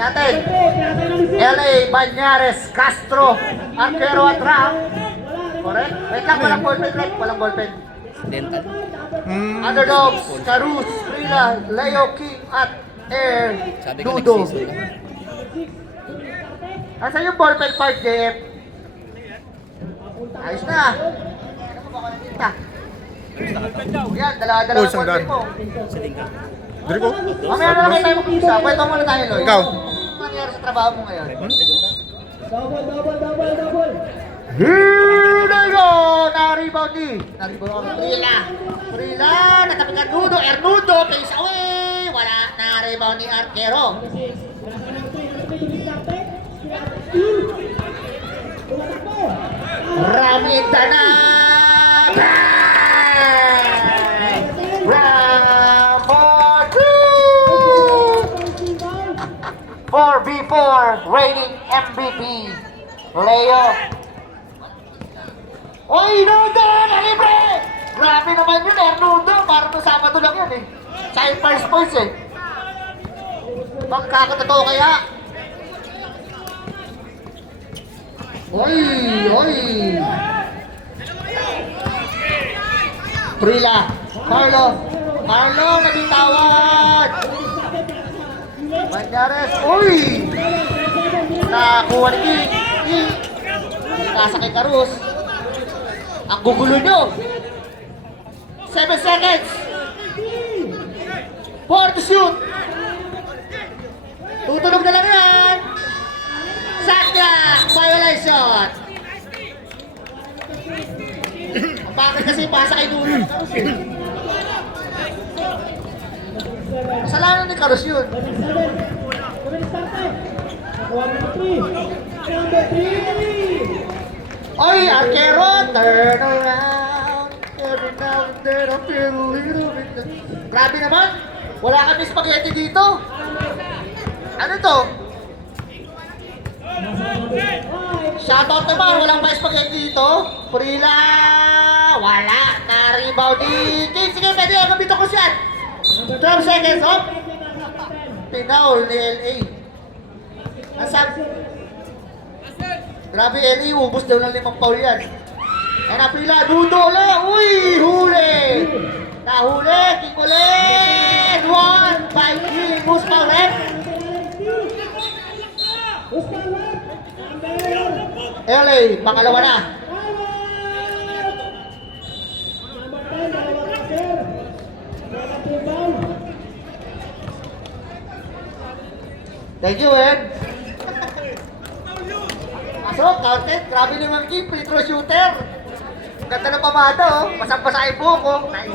natin. LA, Banyares, Castro, Arquero at Ram. Correct? Wait lang, walang ballpen, right? Walang ballpen. Dental. Underdogs, Carus, Frida, Leo, King at Air, Sabi ko Dudo. nag-season lang. Asan yung ballpen part, JF? Ayos na. Yan, dala-dala Oh, ang isang ballpen daan. mo. Diri ko. Mamaya na lang tayo mag-uusap. Pwede muna tayo, Loy. Ikaw. Ano nangyari sa trabaho mo ngayon? Double. Here they go! Na-rebound ni. Na-rebound ni Frila. Frila, natabi ka Nudo. Ernudo, face away. Wala. Na-rebound ni Arquero. Ramita na. Ram for two. 4v4 reigning MVP. Leo. Oy, Nudo! Nalibre! Grabe naman yun eh, Nudo. Parang sa Sabado lang yun eh. Sa first points eh. Magkakatotoo kaya? Oy! Prila. Carlo, nabitawad! Banyares, uy! Nakakuha ni King. Nasa kay Carus. Ang gugulo nyo. 7 seconds. 4 to shoot. Tutunog na lang yan. Sakyak. Violation. Ang bakit kasi pasa kay Nuno. Kasalanan ni Carus yun. Oy, Arquero, turn around. Every now and then I feel a little bit. Grabe naman. Wala kami spaghetti dito. Ano to? Shoutout naman. Walang ba spaghetti dito? Prila. Wala. Na-rebound ni King. Sige, pwede. Mabito ko siya. 12 seconds off. Pinaul ni LA. Nasab. Grabe, LA. Ubus daw ng 5 foul yan. Yan na Prila. Dudo ulit. Uy! Huli! Nahuli. King ulit. 1 by King. Moose pa rin. LA. Pangalawa na. Thank you, Ed. Pasok, counted. Grabe naman King, free throw shooter. Ganda ng pamada, oh. Pasang-pasa yung buko. Nice.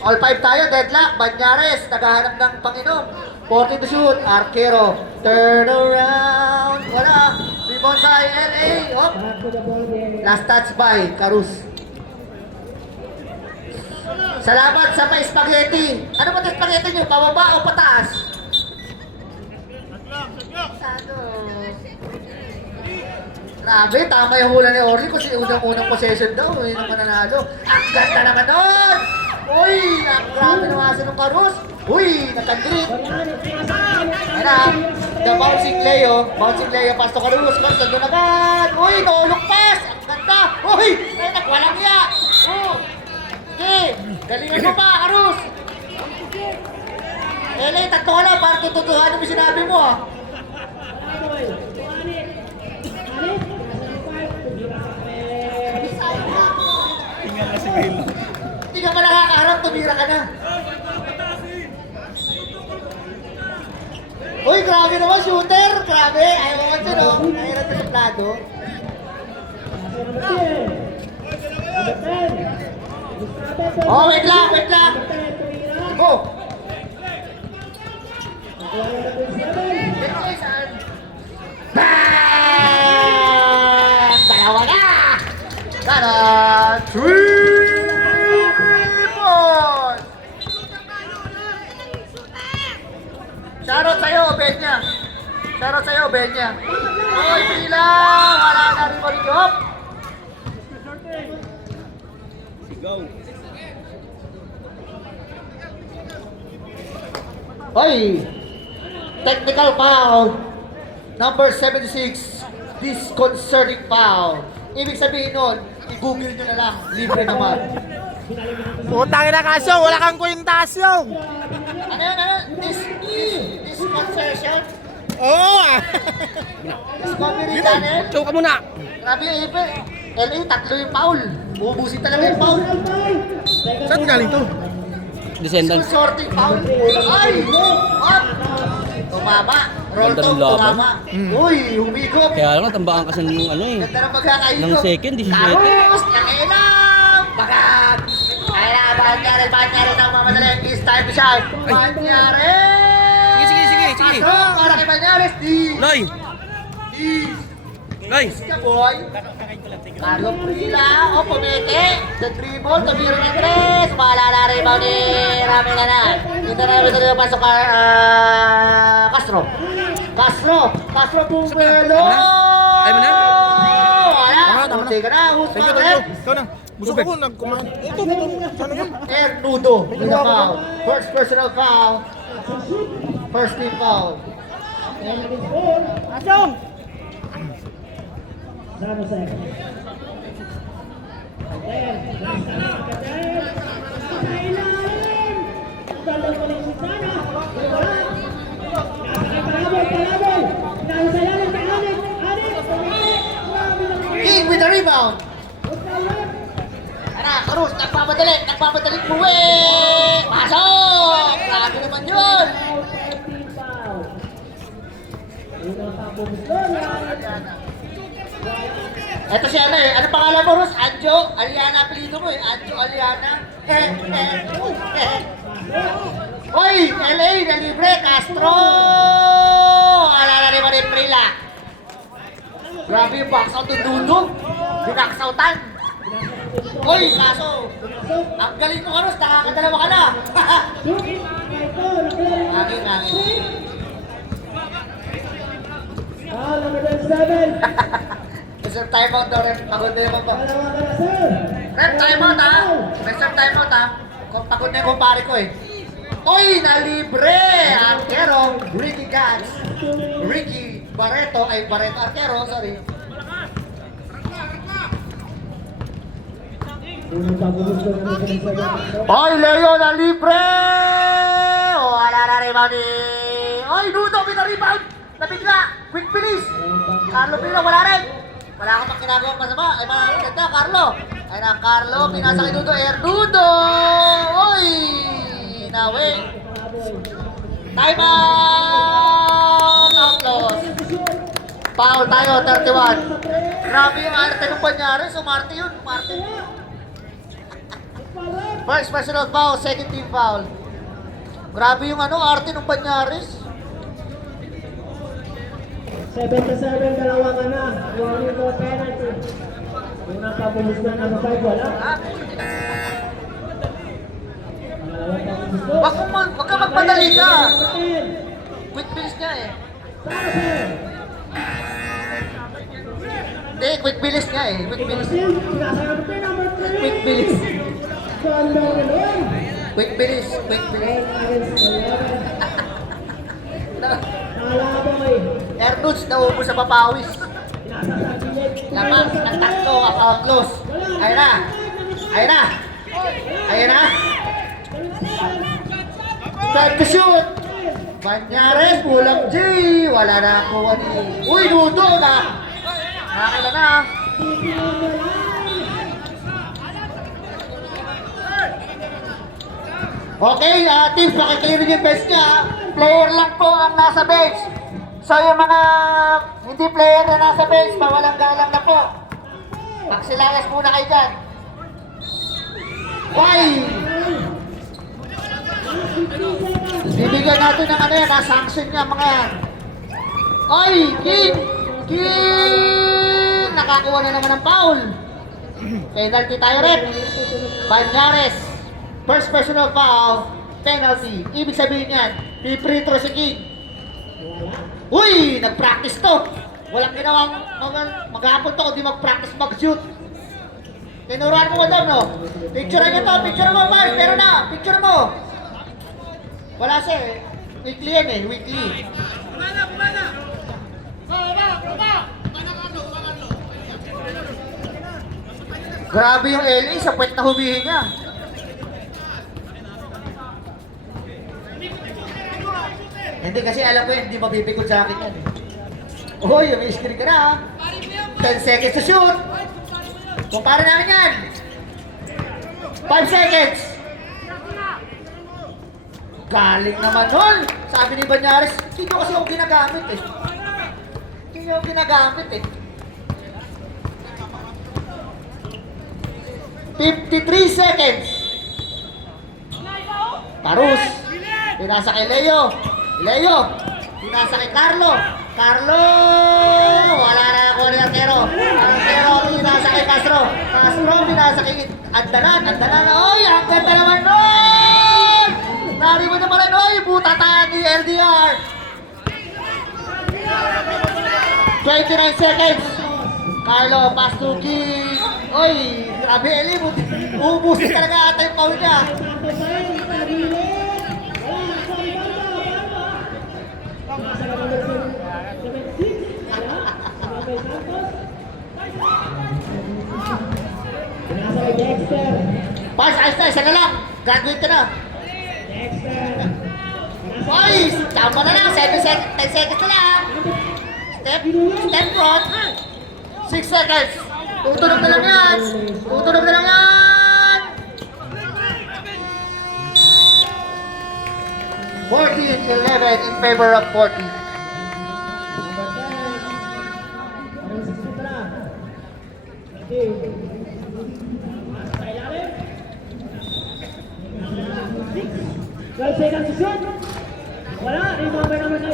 All 5 tayo, deadlock. Banyares, naghahanap ng panginom. 40 to shoot. Arquero. Turn around. Wala. Rebound by LA. Oh. Last touch by Carus. Salamat sa pa-spaghetti. Ano ba ito spaghetti nyo? Pababa o pataas? Ano? Grabe, tama yung hula ni Orly kasi unang possession daw. Yun ang mananalo. Ang ganda naman nun! Uy! Grabe naman sa nung Carus. Uy! Nakandrit. Ayan na. The bouncing Leo. Bouncing Leo. Pass to Carus. Carus, nandun agad. Uy! Nulong pass! Ang ganda! Uy! Ay, nagwalang niya! Oh! Sige! Galingan mo pa, Carus! LA, tatlo ka lang. Parang tututuhan mo sinabi mo ah. Hindi ka pa nakakaharap, tumira ka na. Uy, grabe naman, shooter! Grabe! Ayaw ko kasi no? Nahirap na sa plado. Oh, wait lang! Go! Bang! Dalawa na! Kanan! 3 points! Shoutout sa'yo, Benya! Shoutout sa'yo, Benya! Oy, pila! Wala na rin mo rin job! Oy! Technical foul. Number 76, disconcerting foul. Ibig sabihin nun, i-google nyo na lang, libre naman. Putang ina Kasyong, wala kang kwintasyong! Ano yun, ano? Disconcertion? Oo ah! Discovery Channel? Chow ka muna! Grabe yung ipe. LA, tatlo yung foul. Ubusin talaga yung foul. Saan galing to? Descendants. Sorting foul. Ay! Up! Tumama. Roll Ganda to, ng laban. tumama. Uy, humigop. Kaya lang, tambakan kasi ng ano eh. Ganda ng pagkakaigop. Ng second, 17. Tapos, nakilam! Bagag! Ay na, Banyares na mamadali. It's time to shine. Banyares! Sige. Pasok para kay Banyares. Noy! Noy! Ka boy. Carlo Prila, o pumete. The dribble, tumiro ng tres. Maalala rin ba ni Rami Lanan. Dito na namin ito pasok Castro Bumelo. Ay mo na? Wala. Tama na. Teka na. Who's Thank you. Ikaw na. Busog ako, nagkumain. Ito. Sana yun? Ernudo. With a foul. First personal foul. First team foul. Kasyong! King with the rebound. Ana, Cruz, nagpapadali buwi. Pasok! Grabe naman yun. Ito si ano eh, ano pangalan mo, Rus? Anjo? Aliana, apelido mo eh. Anjo, Aliana. Hoy, LA, na libre, Castro! Alala ni Marin Prila. Grabe yung box out ng dudong. Binakasautan. Hoy, kaso. Ang galing mo, Rus, nakakadalawa ka na. Angin. Mr. Timeout daw, Rep. Pagod na yung mga. Rep, timeout ha. Mr. Timeout ha. Pagod na yung kumpare ko eh. Oy, nalibre! Arquero, Ricky Barreto, Arquero, sorry. Oy, Leo, nalibre! O, ala na rebound ni... Oy, Nudo, rebound! Nabigla! Quick bilis! Carlo Pino, wala rin! Wala akong pang ginagawang masama. Ay, mga ganda, Carlo. Ay na, Carlo, pinasa kay Nudo. Ernudo! Oy! Nawe! Time out! Outlaws! Foul tayo, 31. Grabe yung arte ng Banyares. Umarte yun, umarte. First personal foul, second team foul. Grabe yung arte ng Banyares. 7-7, dalawa ka na. Warning for penalty. Unang papulis na number 5, wala. Wag ka magpadali ka. Quick bilis niya eh. Hindi, quick bilis niya eh. Quick bilis. Quick bilis. Quick bilis. Ernuds, naupo sa papawis. Lamang ng tatlo ang outlaws. Ayun na. Time to shoot. Banyares, pulang J. Wala na ako. Uy, Nudo na. Nakakila na. Okay, teams, pakiclear yung bench niya. Player lang po ang nasa bench. So yung mga hindi player na nasa bench, mawalang galang na po. Magsilayas muna kayo dyan. Why? Bibigyan natin ng sanction niya mga yan. Oy, King! Nakakuha na naman ng foul. Penalty tayo rin. Banyares. First personal foul, penalty. Ibig sabihin yan, free throw si King. Uy, nag-practice to. Walang ginawang maghapon to kundi mag-practice mag-shoot. Tinuruan mo, madam, no? Picture niyo to, picture mo, Mark. Pero na, picture mo. Wala siya eh. Weekly yan eh, weekly. Grabe yung LA sa puwet na humihinga. Hindi kasi alam ko hindi mabibigod sa akin yan. Uy, may screen ka na ha. 10 seconds to shoot. Kumpara namin yan. 5 seconds. Galing naman nun. Sabi ni Banyares, hindi ko kasi ako ginagamit eh. Hindi ako ginagamit eh. 53 seconds. Parus. Pinasa kay Leo. Leo. Pinasa kay Carlo. Carlo. Wala na ako ni Artero. Artero pinasa kay Castro. Castro pinasa kay Andalan. Andalan. Oy, ang ganda naman nun. Nari mo naman rin. Oy, butatan ni LDR. 29 seconds. Carlo, pass to King. Oy, grabe Eli. Ubusin talaga ata yung foul niya. Pinasa kay Dexter. Pass, ayos na, isa na lang. Graduate ka na. Dexter. Oy, tama na lang. 10 seconds na lang. Step front. 6 seconds. Tutunog na lang yan. Tutunog na lang yan. 14-11 in favor of 40. Number 10. Anong 60 na? Okay. Sa ilalim. 12 seconds to shoot. Wala. Rebound by number 9.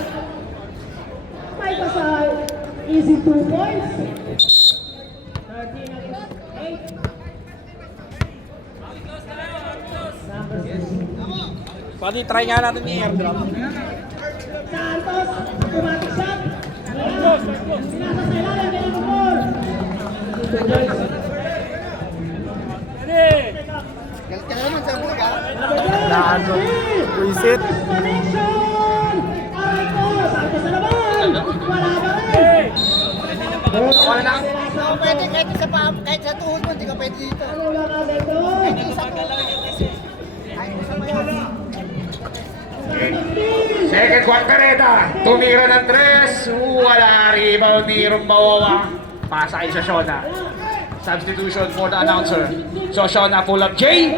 May pasal. Easy 2 points. 13 against 8. Number 6. Pwede try nga natin ni airdrop. Santos, automatic shot. Pinasa sa ilalim, ganyan ang ball. Galit ka naman sa buga. Naano. Reset. Connection! Aray ko, Santos na naman. Wala ba rin? Wala na. Pwede kahit sa tuhod mo, hindi ka pwede dito. Ano lang agad doon? Second Quantareta, tumira ng 3, wala, rebound ni Rumbawa, pasa kay Shoshona. Substitution for the announcer. Shoshona pull up J,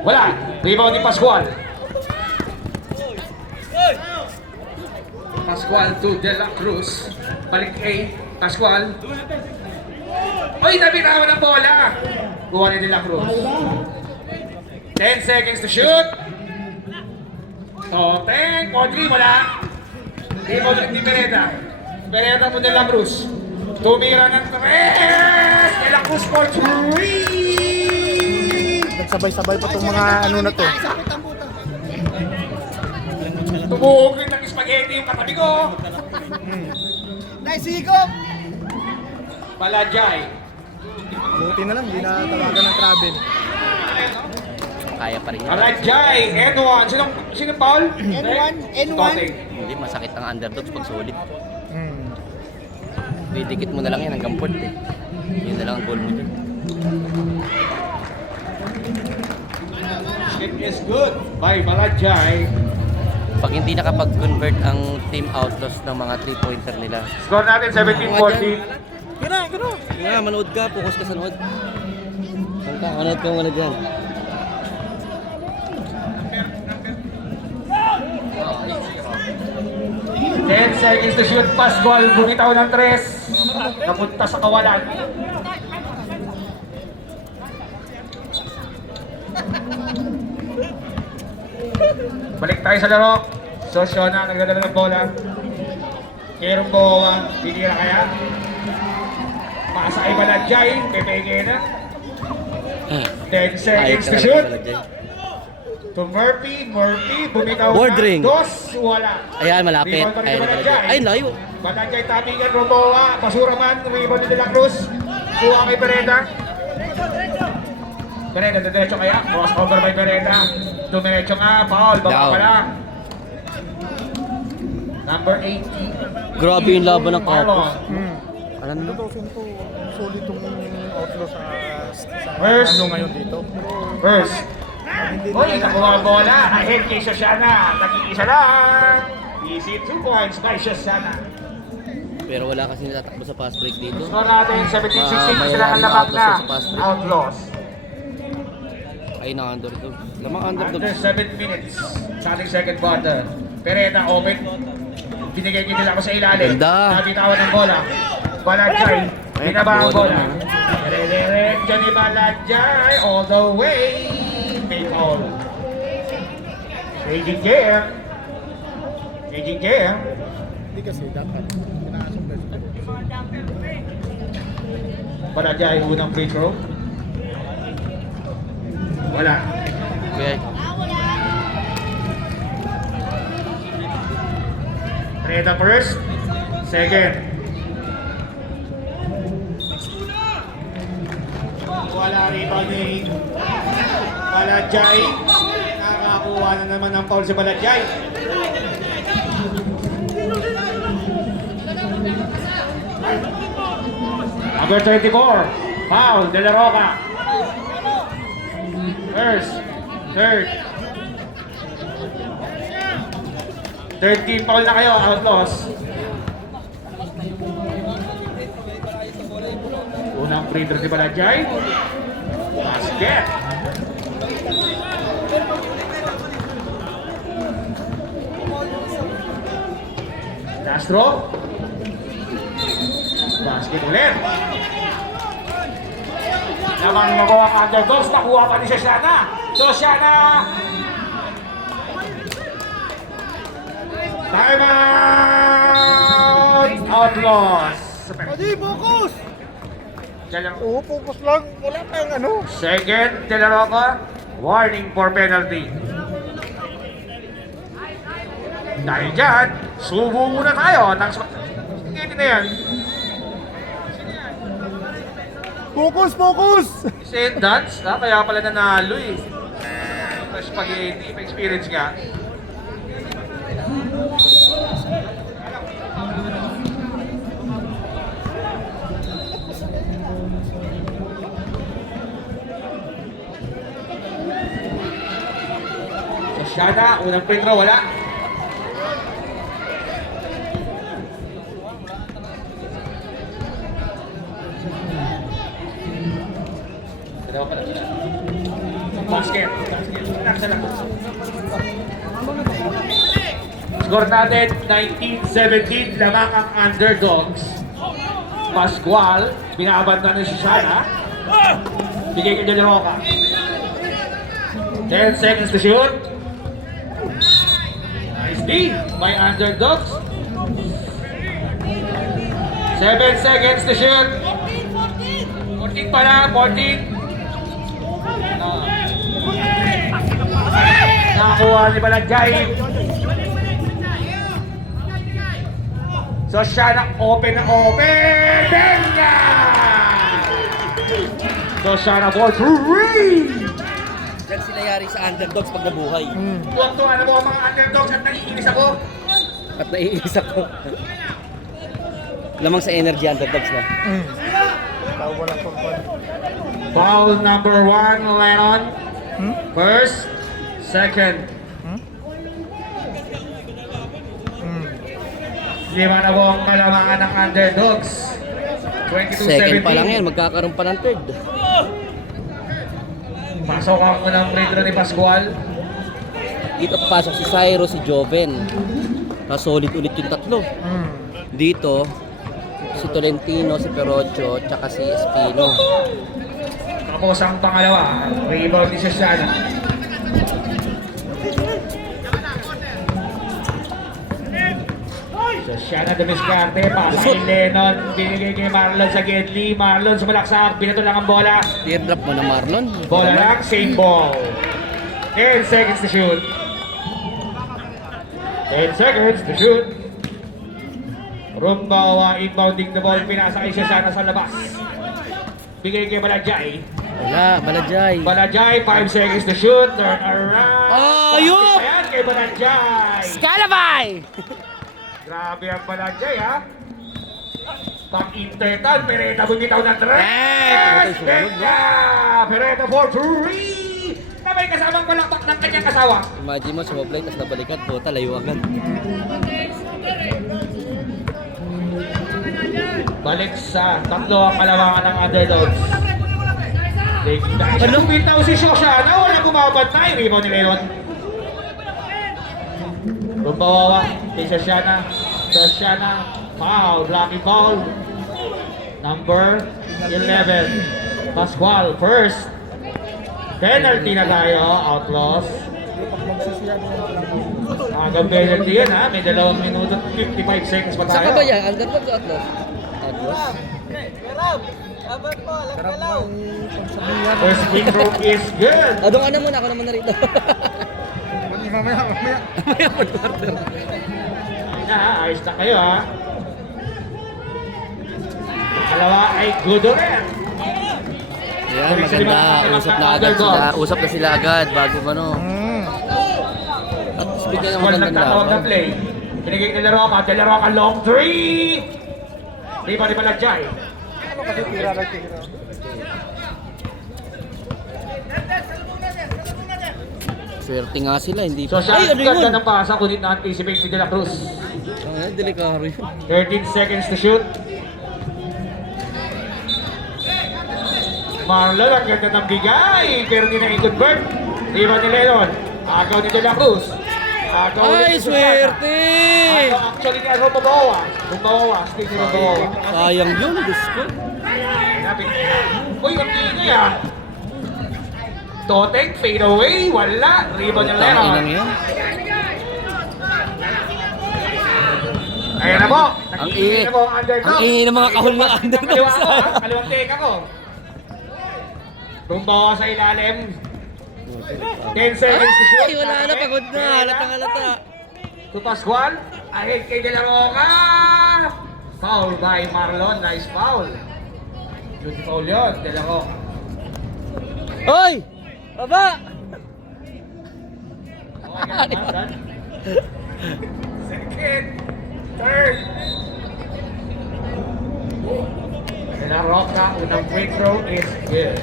wala, rebound ni Pascual. Pascual to De La Cruz, balik A, Pascual. Oy, nabitawan ng bola. Buwan ni De La Cruz. 10 seconds to shoot. Toteng, Audrey, wala. Di Pereda. Pereda po De La Cruz. Tumira ng 3. De La Cruz for 3. Nagsabay-sabay pa itong mga ano na to. Tumuhog rin ng spaghetti yung katabi ko. Naisigop! Balajay. Buti na lang, hindi na tawagan ng travel. Kaya pa rin yun. Balajay. N1. Sinong Paul? N1. Toteng. Hindi, masakit ang underdogs pag solid. Hmm. Didikit mo na lang yan hanggang point eh. Yun na lang ang goal mo dyan. It is good by Balajay. Pag hindi nakapag-convert ang team outlaws ng mga 3-pointer nila. Score natin 17-14. Kaya manood ka, focus ka sa nood. Manood ka muna dyan. Ten seconds to shoot. Pascual bumitaw ng 3. Napunta sa kawalan. Balik tayo sa laro. Sosyona, nagdadala ng bola. Kerong Bowa, tinira kaya. Pasa kay Balajay, pepege na. 10 seconds to shoot. To Murphy, bumitaw Board na. ring. Dos, wala. Ayan, malapit. Rebound pa rin Ayan, kay Balajay. ay, layo. Balajay tappingan, Romoa, basura man, rebound ni De La Cruz. Kuha kay Pereda. Pereda, diretso kaya. Crossover by Pereda. Dumiretso nga, foul, baba Down. pala. Number 18. Grabe yung laban ng Marlon. Kapos. Alam mo? Solid tong outlaw sa First. ano ngayon dito. First. Uy, nakuha ang bola. Ahead kay Shoshana. Nag-iisa lang. Easy 2 points by Shoshana. Pero wala kasi natatakbo sa fast break dito. Score natin 17-16 May sila ang labag outlaws na sa fast break. Outlaws. Ay, na-underdog. Lamang underdog. Under 7 minutes sa ating second quarter. Pereta open. Binigay niya nila ako sa ilalim. Ganda. Nabitawan ng bola. Balajay. Binaba ang takbo bola. naman. Diretso ni Balajay. All the way. May call. Changing game. Changing game. Hindi kasi dapat pinasok na ito. Balajay unang free throw. Wala. Okay. Pereta first. Second. Wala rebound ni Balajay. Nakakuha na naman ng foul si Balajay. Number 24. Foul. De La Roca. First. Third. 13 foul na kayo, Outlaws. Unang free throw si Balajay. Basket. Castro. Basket ulit. Naman magawa ka underdogs. Nakuha pa ni Shoshana. Shoshana. Time out! Outlaws. Adi, focus! Diyan lang. Oo, focus lang. Wala tayong ano. Second, De La Roca. Warning for penalty. Dahil dyan, subo muna tayo. Sige na yan. Focus, focus! Kasi dance, kaya pala nanalo eh. Spaghetti, may experience nga. Shoshana, unang free throw, wala. Dalawa pala. Basket. Nakasa lang. Score natin, 19-17. Lamang ang underdogs. Pascual, binabanda ni Shoshana. Bigay kay De La Roca. 10 seconds to shoot. Nice D by underdogs. 7 seconds to shoot. 14 pala, 14. Nakakuha ni Balajay. So siya na open na open. Benga! So siya na for 3. Diyan sila yari sa underdogs pag nabuhay. Tuwag-tuwa na mo ang mga underdogs at naiinis ako. At naiinis ako. Lamang sa energy underdogs na. Tao walang pagpag. Foul number 1, Lennon. First, second. Lima na po ang kalamangan ng underdogs. 22-17. Second pa lang yan, magkakaroon pa ng third. Pasok ang unang free throw ni Pascual. Dito papasok si Cyro, si Joven. Solid ulit yung tatlo. Dito, si Tolentino, si Perocho, tsaka si Espino. Tapos ang pangalawa, rebound ni Shoshana. Shoshana dumiskarte, pasa kay Lennon, binigay kay Marlon sa Gedli. Marlon sumalaksak, binato lang ang bola. Teardrop mo na Marlon. Bola lang, same ball. 10 seconds to shoot. 10 seconds to shoot. Rumbawa, inbounding the ball, pinasa kay Shoshana sa labas. Bigay kay Balajay. Wala, Balajay. Balajay, 5 seconds to shoot. Turn around. Ayun! Ayan kay Balajay. Scalabay! Grabe ang Balanjay, ha? Pag-intertan, Pereta bumitaw ng tres! Benja! Pereta for three! Na may kasamang palakpak ng kanyang kasawa. Imagine mo, sumablay, tapos nabalikan, puta, layo agad. Balik sa tatlo ang kalawangan ng underdogs. Ano? Bumitaw si Shoshana, wala bumabantay. Rebound ni Leon. Rumbawawa kay Shoshana. Shoshana, foul, blocking foul. Number 11. Pascual, first. Penalty na tayo, Outlaws. Agang penalty yan, ha? May 2 minuto, 55 seconds pa tayo. Saan ka ba yan? Underdog o Atlas? Atlas? First spin room is good. Doon ka na muna, ako naman na rito. Mamaya. Mamaya po, quarter. Ayun na, ayos na kayo, ha? Dalawa ay good ulit. Ayan, maganda. Usap na sila agad bago ano. At speaking ng Wala magandang nagtatawag na laban. play. Binigay ni Laroca. De Laroca long three. Di ba ni Balanjay? Swerte nga sila, hindi So pa. siya Ay, ano ganda yun? ng pasa kunin na anticipate si De La Cruz. Ay, delikado yun. 13 seconds to shoot. Marlon ang ganda ng bigay. Pero hindi na i-convert. Di ba ni Leon? Agaw ni De La Cruz. Agaw Ay, ni Susana. swerte! Agaw actually ni Rumbawawa. Rumbawawa. Stick ni Rumbawawa. Sayang yun, Diyos ko. Napit. Uy, ang tingay ah. Toteng, fade away, wala. Rebound yung Leon. Tanginang yan. Ayan na po. Ang Nakikita ingay. na po ang underdog. Ang ingay ng mga kahon ng underdog. Kaliwa ko ha, kaliwang teka ko. Rumbawa sa ilalim. 10 seconds to shoot. Ay, wala na, pagod na. Halatang halata. To Pascual. Ahead kay De La Roca. Foul by Marlon. Nice foul. Good foul yun, De La Roca. Hoy! Baba! Okay, done. Second. Third. De La Roca, unang free throw is good.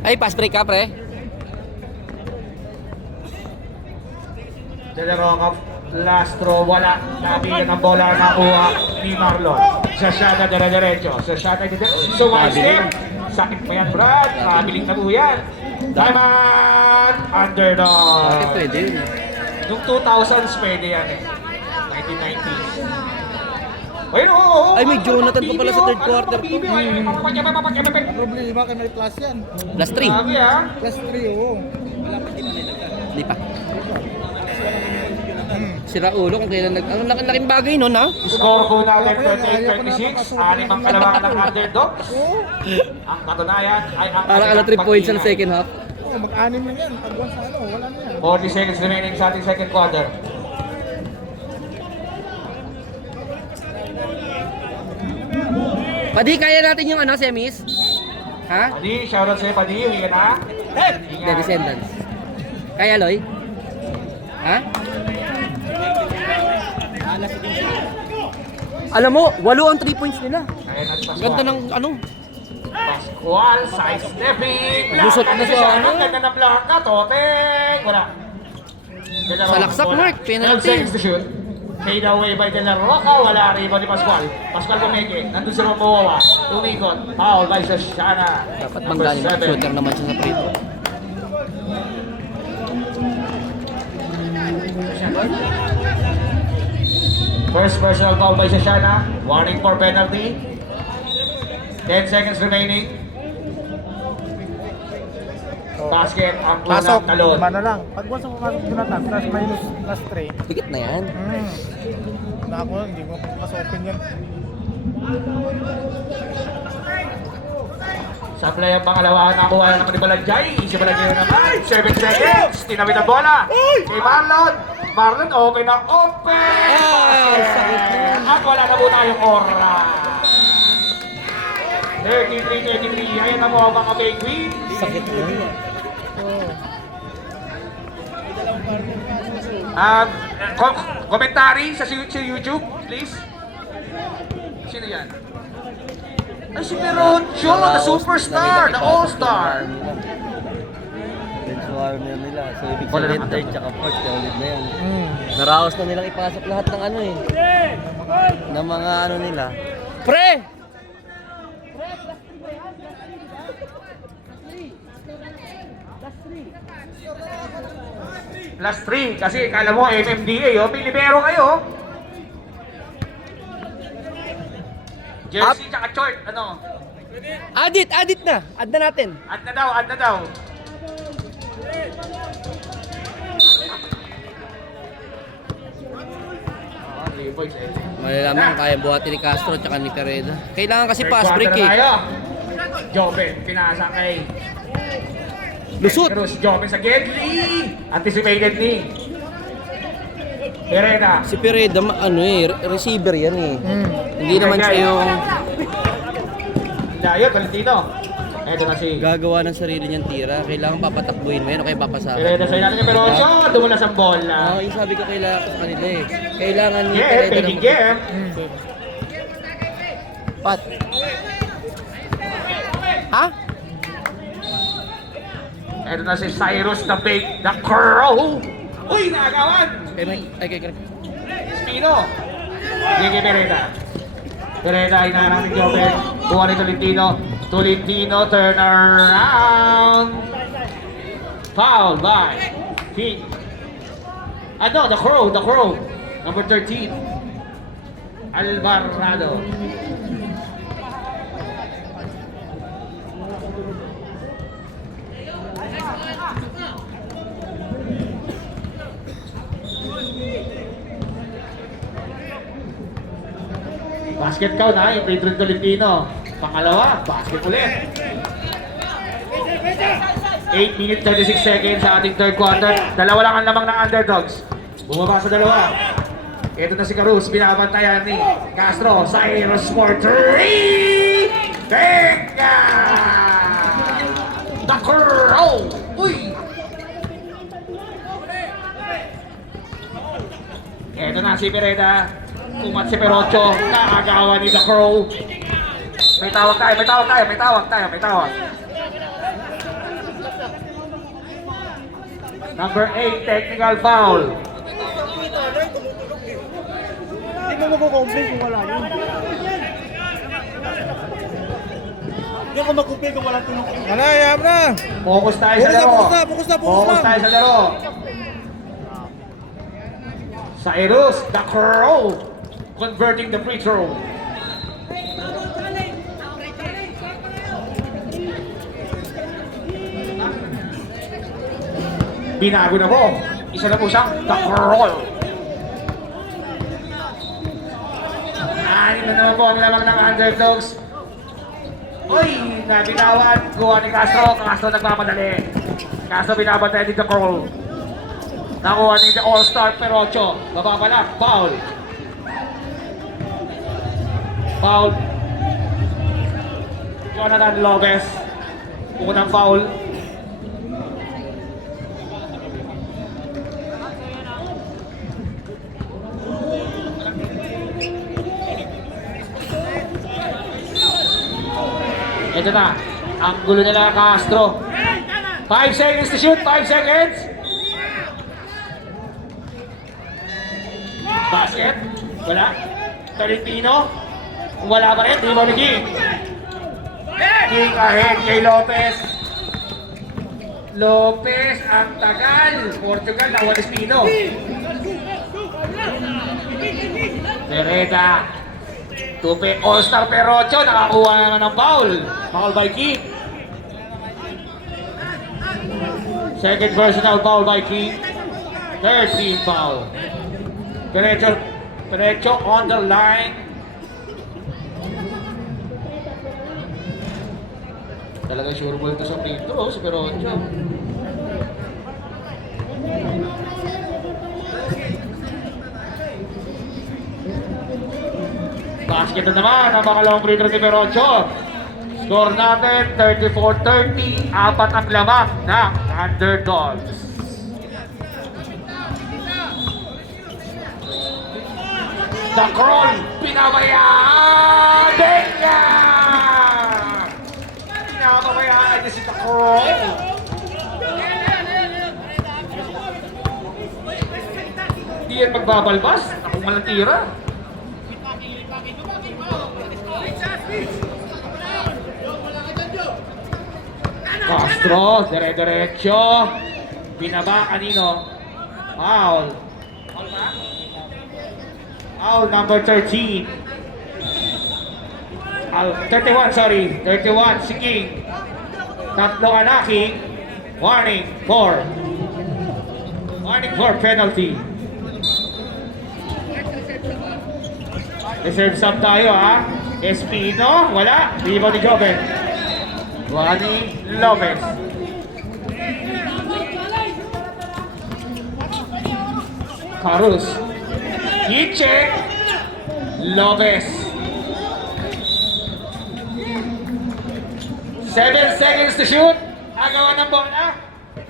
Ay, pass break ka, pre. De La Roca, last throw, wala. Nabigan ang bola nakuha ni Marlon. Sa shot na dire-diretso. Sa shot na dire-diretso. So, one step. Sakit pa yan, Brad. Mabiling na po yan. Time out! Underdog. Bakit pwede yun? Nung 2000s, pwede yan eh. 1990s. Ayun, oo. Ay, may Jonathan pa pala sa third quarter to. Problema kay may plus yan. Plus 3. Sabi ah. Plus 3, oo. Hindi pa. Sira ulo kung kailan nag... Ang laking bagay nun, ha? Score po natin 28-26. Anim ang kalawangan ng underdogs. Ang katunayan ay ang Parang ala 3 points sa second half. Oo, mag-anim na yan. Pag once ano, wala na yan. 40 seconds remaining sa ating second quarter. Padi, kaya natin yung ano, semis? Ha? Padi, shoutout sa'yo, Padi. Uwi ka na. The Descendants. Kaya, Loy? Ha? Alam mo, 8 ang 3 points nila. Kaya na si Pascual. Ganda ng ano. Pascual, side stepping. Lusot na siya, ano? Ganda ng plaka, Toteng. Wala. Salaksak, Mark. 12 Penalty. seconds to shoot. Fade away by De La Roca. Wala rebound ni Pascual. Pascual pumeke. Nandun si Rumbawawa. Tumikot. Foul by Shoshana. Dapat Number manggaling 7. shooter naman siya sa free throw. First personal foul by Shoshana. Warning for penalty. 10 seconds remaining. Basket ang Pasok, unang talon. lima na lang. Pag once pumasok Jonathan, plus minus, plus 3. Higit na yan. Ako, hindi mo mas open yan. Sa play ang pangalawa, nakuha na naman ni Balanjay. Si Balanjay naman. 7 seconds. Tinawid ang bola. Kay Marlon. Marlon, okay na. Open! Ah, sakit na. At wala na po tayong oras. 33-33. Ayan na mo ang mga Bay Queen. Sakit na. Komentary sa YouTube, please. Sino yan? Ay, si Perocho, the superstar, the all-star. Benchwarmer nila. So, ibig Wala sabihin, naman. third tsaka fourth, kaulit na yan. Naraos na nilang ipasok lahat ng ano eh. Ng mga ano nila. Pre! Last 3, kasi kala mo MMDA, oh. May libero kayo. Jersey tsaka short, ano? Adit na. Add na natin. Add na daw. Boys, eh. Malalaman kaya buhati ni Castro tsaka ni Pereda. Kailangan kasi Third pass break quarter eh. na tayo. Joven, pinasa kay Lusot! Cruz. Joven sa Gedli. Anticipated ni Hereda. Si Pereda, ano eh, receiver yan eh. Hindi naman siya yung Dayo, Valentino. Eto na si gagawa ng sarili niyang tira. Kailangan papatakbuhin mo yan o kaya papasakan. Hereda sa ilalim pero dumulas ang bola. Oo, yung sabi ko kailangan sa kanila eh. Kailangan ni Yeah, Pereda taking game. Pat. Ha? Eto na si Cyrus the Big, the Crow. Uy, naagawan! Kay Mike, ay kay Craig. Spino. Gigi Pereda. Pereda, hinaharang ni Joven. Buwan ni Tolentino. Tolentino, turn around. Foul by King. Ano, the Crow. Number 13. Alvarado. Basket count ha, yung Pedro Tolentino. Pangalawa, basket ulit. 8 minutes 36 seconds sa ating third quarter. Dalawa lang ang lamang ng underdogs. Bumaba sa dalawa. Ito na si Carus, binabantayan ni Castro. Cyrus for 3! Venga! The Crow! Uy! Ito na si Pereda. Umat si Perocho. Naagawan ni The Crow. May tawag tayo. Number 8, technical foul. Hindi mo makukomplain kung wala yun. Hindi ko makukomplain kung wala tulong. Wala, yam na. Focus tayo sa laro. Focus na. Focus tayo sa laro. Cyrus, The Crow, converting the free throw. Binago na po. Isa na po siyang The Crow. Anim na naman po ang lamang ng underdogs. Uy, nabinawan. Gawa ni Castro. Castro nagpapadali. Castro binabantay ni The Crow. Nakuha ni The All-Star Perocho. Baba pala. Foul. Foul. Jonathan Lopez. Unang foul. Ito na. Ang gulo nila Castro. 5 seconds to shoot. 5 seconds. Basket. Wala. Tolentino. Wala pa rin. Di ba ni King? King ahead kay Lopez. Lopez ang tagal. Portugal na Juan Espino. Pereda. Tupi All-Star Perocho. Nakakuha na ng foul. Foul by King. Second personal foul by King. Third team foul. Perecho on the line. Talagang sure ball ito sa free throw, si Perocho. Basket na naman ang makalawang free throw ni Perocho. Score natin 34-30, apat ang lamang ng underdogs. The Crawl, pinabayaan! Benga! Pinabayaan niya si The Crawl. Hindi yan magbabalbas. Ako malang tira. Castro, dire-diretso. Binaba kanino? Foul. Foul number 13. 31, sorry. 31, si King. Tatlo Anaki. Warning for penalty. Reserve sub tayo ha. Espino, wala. Rebound ni Joven. Juani Lopez. Carus. Kiche. Lopez. 7 seconds to shoot. Agawan ng bola.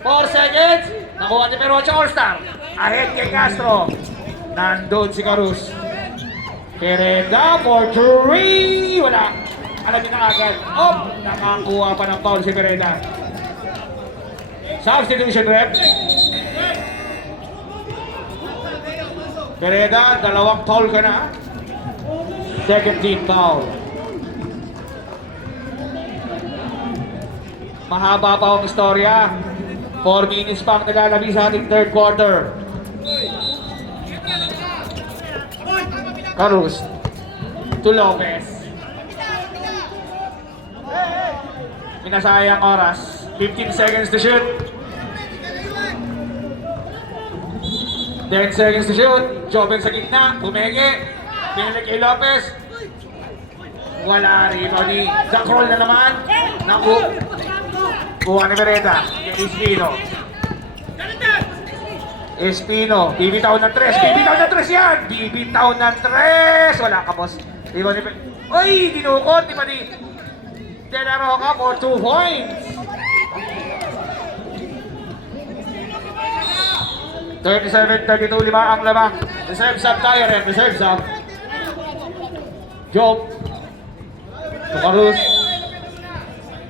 4 seconds. Nakuha ni Perocho All-Star. Ahead kay Castro. Nandun si Carus. Pereda for 3. Wala. Alamin na agad. Nakakuha pa ng foul si Pereda. Substitution rep. Pereda, dalawang foul ka na. Second team foul. Mahaba pa ang istorya. 4 minutes pa ang naglalami sa ating third quarter. Carus to Lopez. Minasayang oras. 15 seconds to shoot. 10 seconds to shoot. Joven sa gitna. Tumenge. Pinalik kay Lopez. Wala rebound ni The Crawl na naman. Naku. Kuha ni Beretta. Kay Espino. Espino. Bibitaw ng 3. Bibitaw ng 3 yan. Bibitaw ng 3. Wala ka, boss. Rebound ni Beretta. Uy! Dinukot. Di ba ni De La Roca for 2 points. 37-32, 5 ang lamang. Reserve sub tayo rin. Reserve sub. Job. To Carus.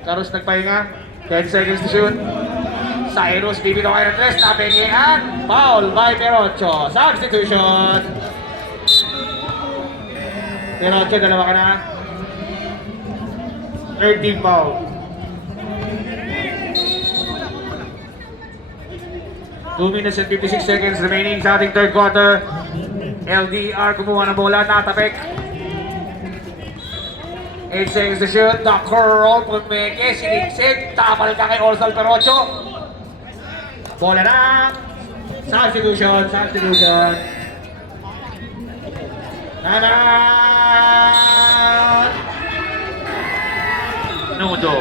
Carus nagpahinga. 10 seconds to shoot. Cyrus, bibitaw kayo ng 3. Napengihan. Foul by Perocho. Substitution. Perocho, dalawa ka na. Third team foul. 2 minutes and 56 seconds remaining sa ating third quarter. LDR kumuha ng bola, natapik. 8 seconds to shoot. The Crawl, pumeke, siniksik. Tapal ka kay Orsal Perocho. Bola na. Substitution. Nanan. Nudo.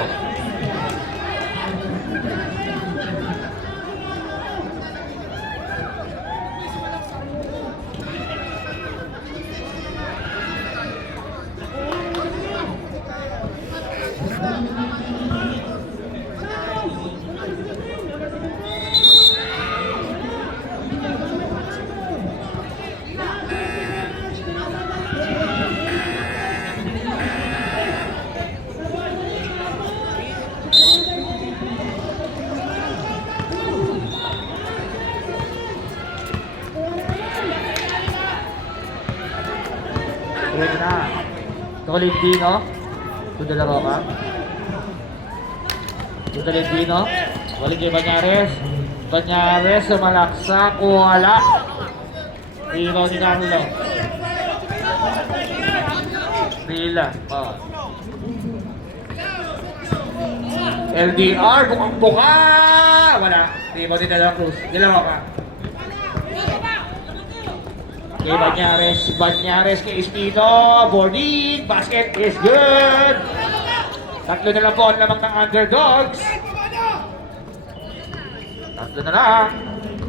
Ready na. Tolentino. To De La Roca. To Tolentino. Balik kay Banyares. Banyares sumalaksak. Wala. Rebound ni Carlo. Pila. LDR. Bukang-buka. Wala. Rebound ni De La Cruz. De La Roca. Kay Banyares kay Espino, boarding, basket is good. Tatlo na lang po ang lamang ng underdogs. Tatlo na lang.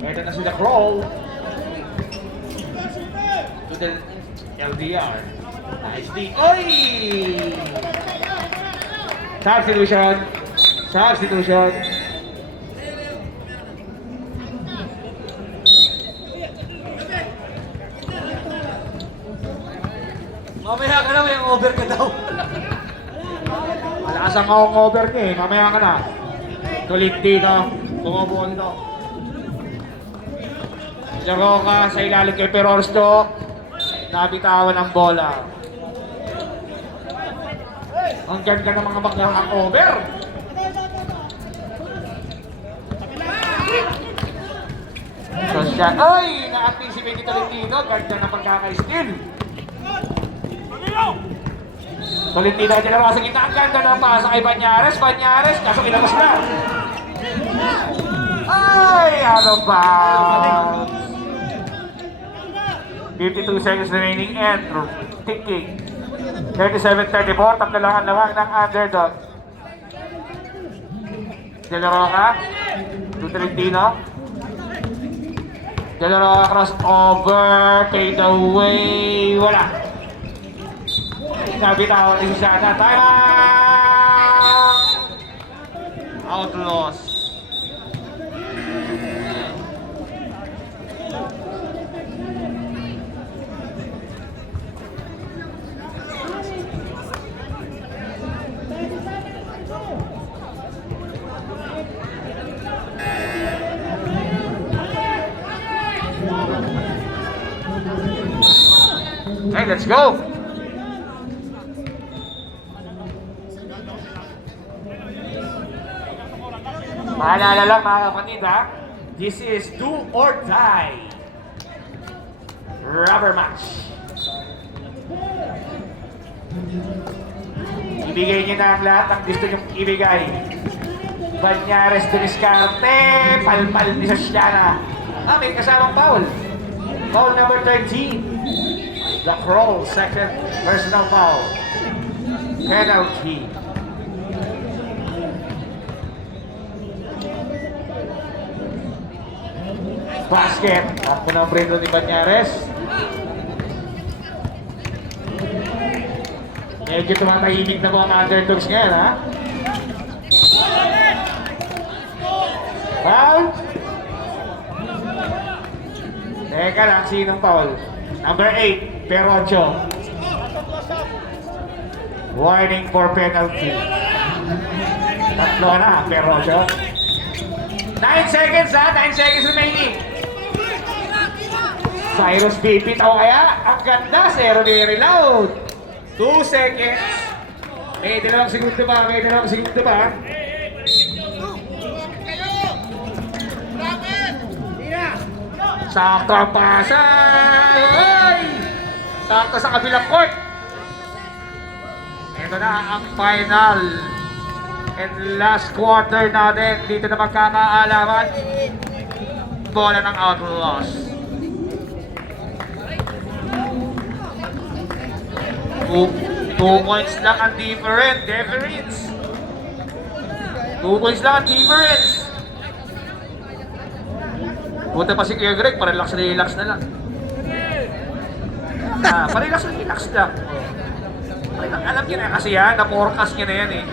Ito na si The Crawl. To the LDR. Nice D. Oy! Substitution. Mamaya ka na, may over ka daw. Malakas ang over niya eh. Mamaya ka na. Tulit dito. Tumubuo nito. Jaroka sa ilalim kay Perorsto. Nabitawan ang bola. Ang ganda ng mga baklang over. So siya, ay! Na-anticipate ni Tolentino. Ganda ng pagkaka-skill. Tolentino ang dalawa sa gitna. Ang ganda ng pasa kay Banyares. Banyares, kaso ilabas na. Ay! Ano ba? 52 seconds remaining and ticking. 37-34, tatlo lang ang lawag ng underdog. De La Roca, to Tolentino. De La Roca crossover, fade away, wala. Nabitawan ni Susana, time out! Outlaws. Hey, let's go! Paalala lang mga kapatid ha, this is do or die rubber match. Ibigay niyo na ang lahat ng gusto niyong ibigay. Banyares Duniscarte, palpal ni Sosiana. May kasamang foul. Foul number 13. The Kroll, second personal foul. Penalty. Basket. Takbo ng Brendo ni Banyares. Medyo tumatahimik na po ang underdogs ngayon, ha? Foul? Teka lang, sinong foul? Number 8, Perocho. Warning for penalty. Tatlo na, Perocho. 9 seconds, ha? 9 seconds remaining. Cyrus bibitaw kaya? Ang ganda, 0 day reload. 2 seconds. May dalawang segundo pa, may dalawang segundo pa. Sakto ang pasa. Ay! Sakto sa kabilang court. Ito na ang final and last quarter natin. Dito na magkakaalaman. Bola ng Outlaws. 2 points lang ang difference. 2 points lang ang difference. Punta pa si Kuya Greg, parelax na lang. Parelax lang. Alam niyo na kasi yan, na-forecast niya na yan eh.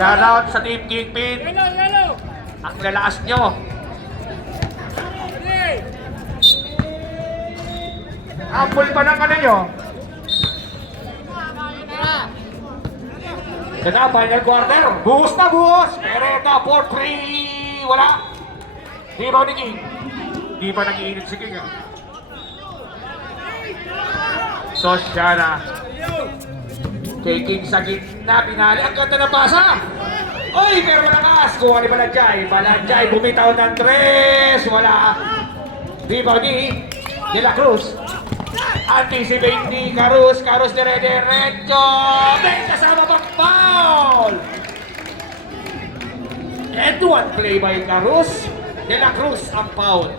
Shout out sa Team Kingpin. Ang lalakas nyo. Ampul pa ng ano nyo. Kaya final quarter. Buhos na buhos. Pero ito, 4-3. Wala. Di ba ni King? Di pa nag-iinit si King. Sosiana. Kay King sa gitna. Pinali. Ang ganda ng pasa. Oy, pero malakas. Kuha ni Balanjay. Balanjay bumitaw ng 3. Wala. Di ba ni De La Cruz? Anticipate ni Carus dire-diretso. May kasama pang foul. And one play by Carus. De La Cruz ang foul.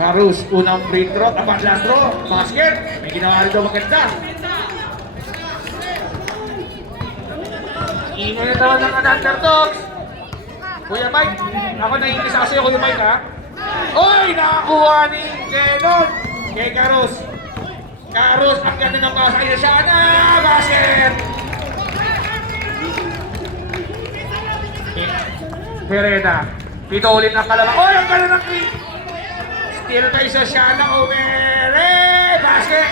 Carus, unang free throw, last throw, basket. May ginawa rin daw maganda. Ino na naman ng underdogs. Kuya Mike, ako naiinis ako sa'yo, Kuya Mike, ha? Oy! Nakakuha ni Lennon! Kay Carus. Carus, ang ganda ng pasa kay Shana! Basket! Pereda. Dito ulit ang kalaban. Oy! Ang ganda ng kick! Steal kay Shana Omere! Basket!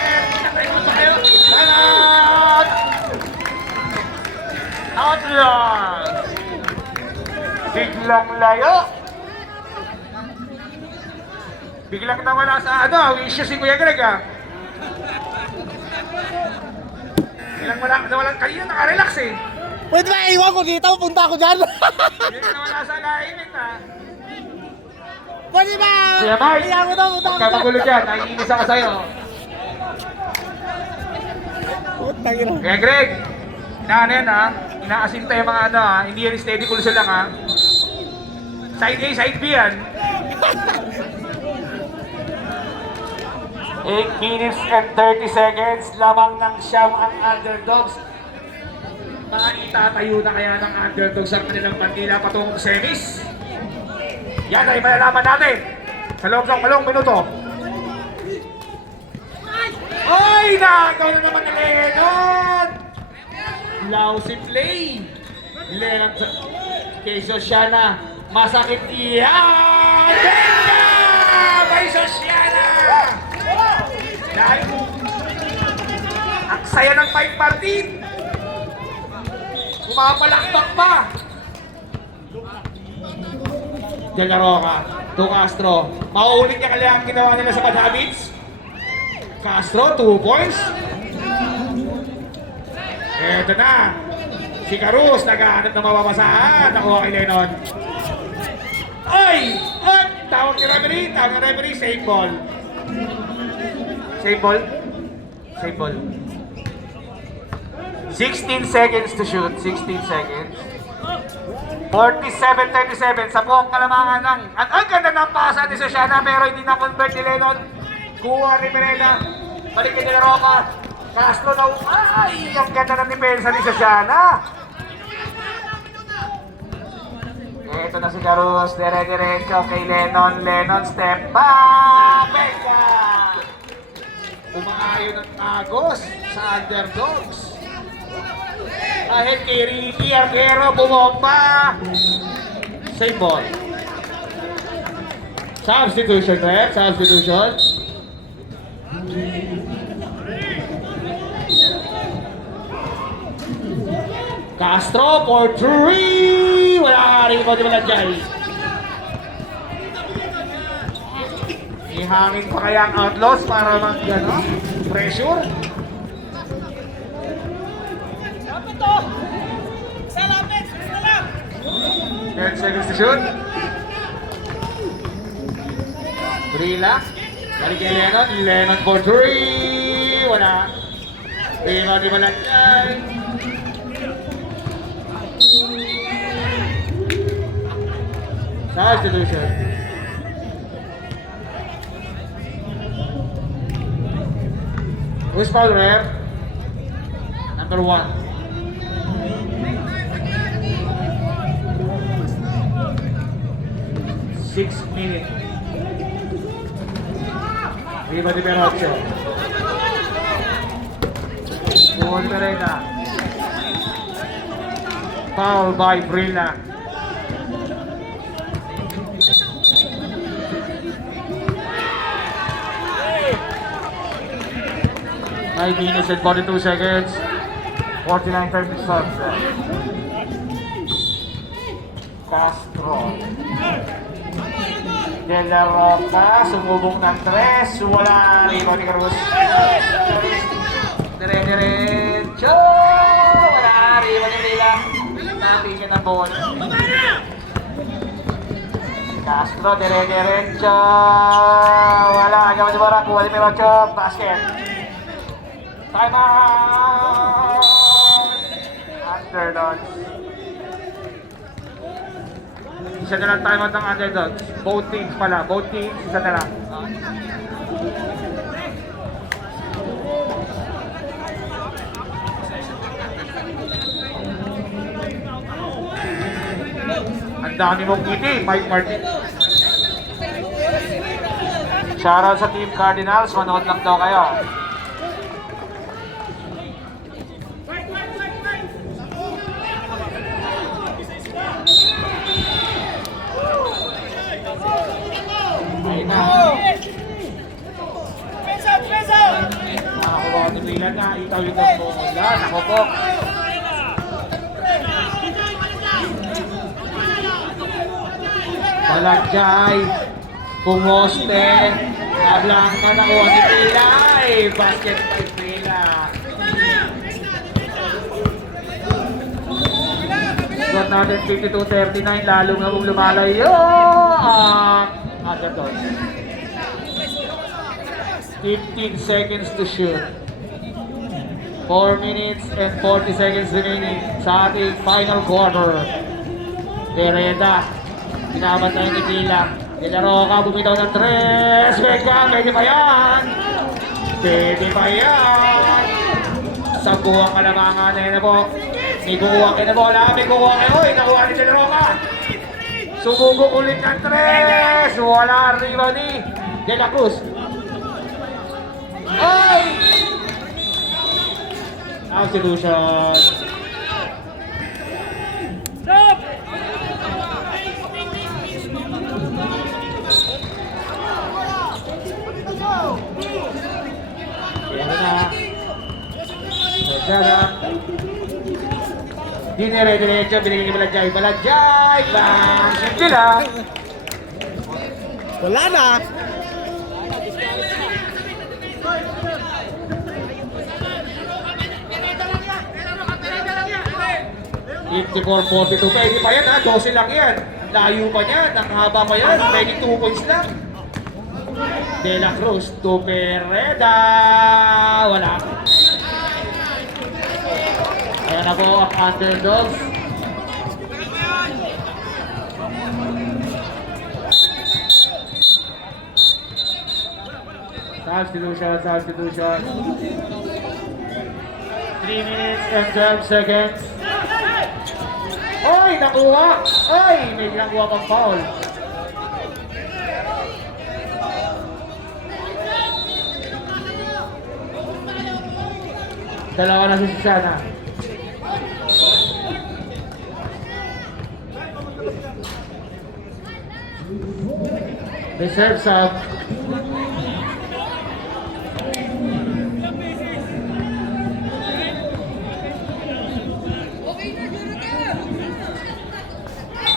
Nakikot na kayo. Out! Out lang! Biglang layo! Biglang nawala sa wishes si Kuya Greg Biglang nawala, kanina nakarelax Pwede ba iwan ko dito? Punta ako dyan. Biglang nawala sa alignment Pwede ba? Kuya Mike, Iyan ko to, punta huwag ako ka dyan. magulo dyan, naiinis ako sa'yo. Putang ina. Kuya Greg, inaano yan inaasinta yung mga hindi yan steady pulso lang Side A, side B yan. 8 minutes and 30 seconds, lamang ng siyam ang underdogs. Mga itatayo na kaya ng underdogs ang kanilang bandila patungong semis. Yan ay malalaman natin sa loob ng 8 minuto. Ay! Nakaw na naman ni Lennon! Lousy play! Lennon kay Sosiana. Masakit yan! Benga! Kay Sosiana! Dahil ang saya ng Mike Martin! Pumapalakpak pa! Jalaro ka. To Castro. Mauulit niya kaya ang ginawa nila sa Bad Habits. Castro, 2 points. Eto na. Si Carus, naghahanap ng mababasahan. Nakuha kay Lennon. Ay! Ay! Tawag ni referee. Save ball. Save ball. Save ball. 16 seconds to shoot. 16 seconds. 47-37 sa buong kalamangan ng... Ang ganda ng pasa ni Sosiana pero hindi na-convert ni Lennon. Kuha ni Mirela. Balik ni De La Roca. Castro na... Ay! Ang ganda ng depensa ni Sosiana. Ito na si Carus. Dire-diretso kay Lennon. Lennon step back. Benga! Umaayon ng agos sa underdogs. Ahead kay Ricky Arguero, bumomba. Save ball. Substitution, ref. Substitution. Castro for 3. Wala ka rin ko, di ba nandiyan? Ihangin pa kaya ang Outlaws para pressure. Salamat! Salamat! 10 seconds to shoot. Brila. Balik kay Lennon. Lennon for 3. Wala. Di ba nandiyan? Substitution. Who's foul, ref? Number 1. Six minutes. Viva di Peroccio. Buon Perena. Foul by Brilla. Five minutes and 42 seconds. 49-30 shots. Castro. De La Roca, sumubok ng 3. Wala rin ni Carus. Dire-diretso. Wala rin ni Rila. Napigan ang ball. Castro, dire-diretso. Wala. Agawan si Barak. Kuha ni Peroccio. Basket. Time out! Underdogs. Isa na lang time out ng underdogs. Both teams pala. Both teams, isa na lang. Ang dami mong ngiti, Mike Martin. Shoutout sa Team Cardinals, manood lang daw kayo. Ayun na. Nakakuha ni Milan na, itaw yung bola. Nako po. Balagay, pumoste, hablang na nakuha ni Pilay, basket by Pila. Score natin 52-39, lalo nga kung lumalayo ang Agaton. 15 seconds to shoot. 4 minutes and 40 seconds remaining sa ating final quarter. Dereda, pinabantay ni Pila. De La Roca, bumitaw ng 3. Beckham, pwede pa yan. Pwede pa yan. Sa buwang kalamangan na po. May kukuha kayo na bola. May kukuha kayo. Nakuha ni De La Roca. Sumubok ulit ng 3. Wala rebound ni De La Cruz. Ay! Substitution. Dinere-diretso, binigyan ni Balajay. Balajay! Bang! Sila! Wala na. $54-42. Pwede pa yan ha, 12 lang yan. Layo pa yan, ang haba pa yan. Pwede 2 points lang. De La Cruz to Pereda. Wala. Ayan na po ang underdogs. Substitution. 3 minutes and 12 seconds. Oy, nakuha! Oy, may nakuha pang foul. Dalawa na si Susana. Reserve sub.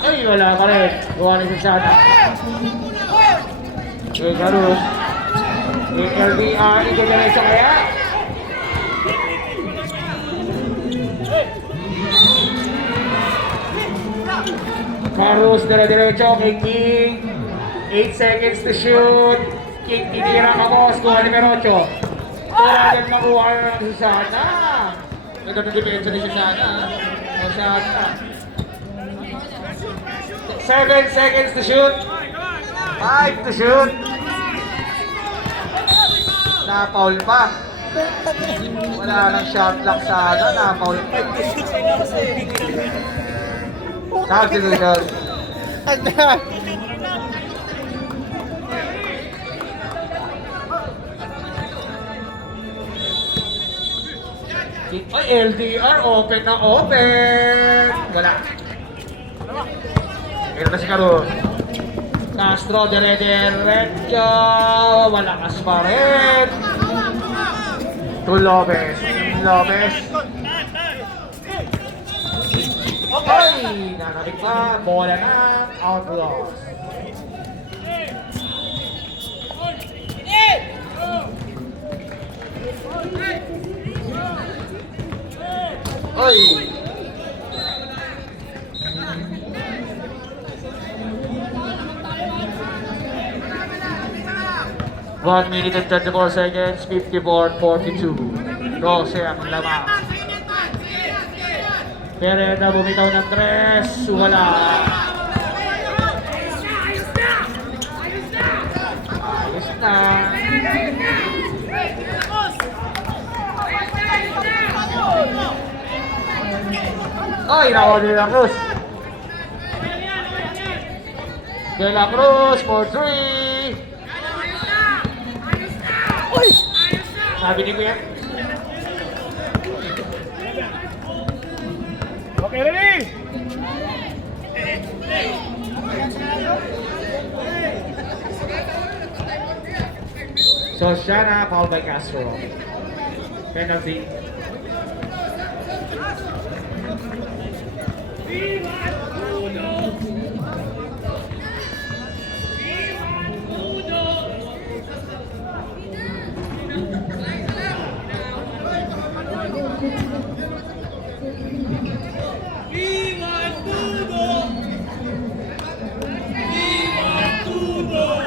Ay, wala ka rin. Gawa ni Susana. Garus. LBR, ito na rin siya kaya. Carlos, dire-diretso kay King. 8 seconds to shoot. King, tinira ka mo. Score numero 8. Wala din makuha ng Susana. Nagkatagipin ni Susana. Susana. 7 seconds to shoot. 5 to shoot. Na-foul pa. Wala nang shot clock sana. Na-foul pa. Substitution. Ay, LDR. Open na open. Wala. Ito na si Caro. Castro, dire-diretso. Malakas pa rin. To Lopez. Ay! Nanarik pa. Bola na. Outlaws. Ay! 1 minute and 24 seconds, 54-42. 12 ang lamang. Pereda bumitaw ng 3, wala. Ayos na. Ay, nakuha ni De La Cruz. De La Cruz for 3. Sabi ni Kuya. Okay, ready? So, Shana, fouled by Castro. Penalty.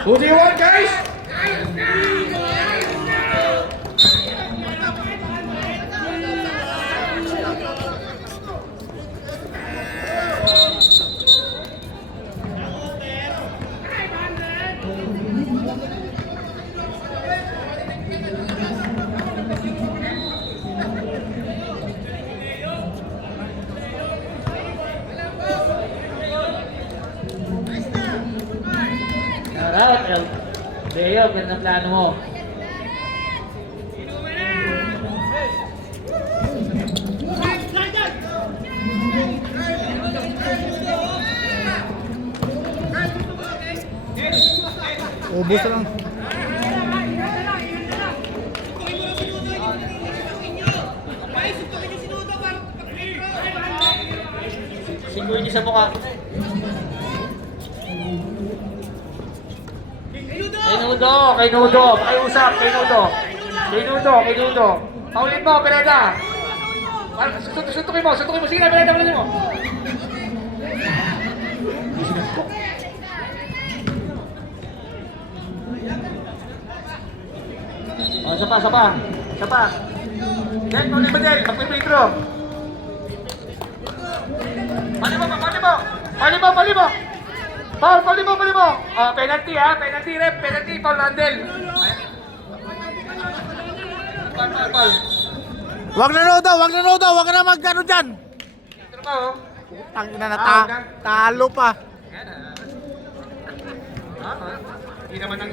Who do you want, guys? Shoutout, Leo, ganda plano mo. Ubus na lang. Singguin niyo sa mukha. Kay Nudo. Pakiusap, kay Nudo. Paulin mo, Pereda. Suntukin mo. Sige na, Pereda, paulin mo. Oh, isa pa. Then, paulin mo din. Magpipintro. Pali mo. Paul mo. Penalty ha. Penalty, Paul Randel. Paul. Wag na Nodo, wag na magkano dyan. Ito ba oh? Ang ina na talo pa. Yan ah. Hindi naman nang